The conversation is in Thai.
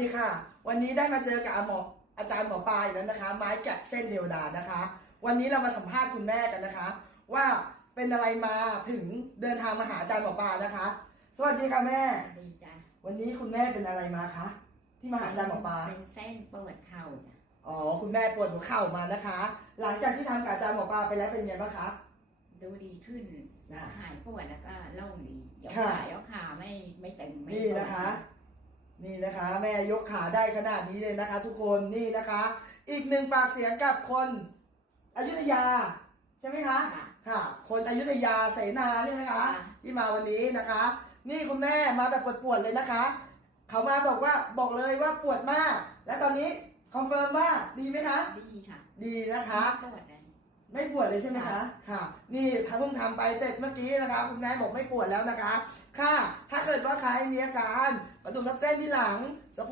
ดีค่ะ วันนี้ได้มาเจอกับอาหมออาจารย์หมอปลายแล้วนะคะ ไม้แกะเส้นเทวดานะคะ วันนี้เรามาสัมภาษณ์คุณแม่กันนะคะ ว่าเป็นอะไรมาถึงเดินทางมาหาอาจารย์หมอปลานะคะ สวัสดีค่ะแม่ ดีจ้ะวันนี้คุณแม่เป็นอะไรมาคะที่มาหาอาจารย์หมอปลาเป็นเส้นปวดเข่าจ้ะอ๋อคุณแม่ปวดหัวเข่ามานะคะ หลังจากที่ทำกับอาจารย์หมอปลาไปแล้วเป็นไงบ้างคะ ดูดีขึ้นอ่าหายปวดแล้วก็โล่งดียกค่ะขายกขาไม่ไม่ตึงไม่นี่ปวดนะคะ นี่นะคะ แม่ยกขาได้ขนาดนี้เลยนะคะ ทุกคนนี่นะคะ อีกหนึ่งปากเสียงกับคนอยุธยา ใช่ไหมคะค่ะค่ะคนอยุธยาเสนาใช่ไหมคะค่ะที่มาวันนี้นะคะ นี่คุณแม่มาแบบปวดๆเลยนะคะ เขามาบอกว่าบอกเลยว่าปวดมาก และตอนนี้คอนเฟิร์มว่าดีไหมคะดีค่ะ ดีนะคะไม่ปวดเลยไม่ปวดเลยใช่ไหมคะ ค่ะค่ะนี่เพิ่งทำไปเสร็จเมื่อกี้นะคะ คุณแม่บอกไม่ปวดแล้วนะคะ ค่ะถ้า เกิดว่าใครมีอาการกระดูกทับเส้นที่หลังสะโพก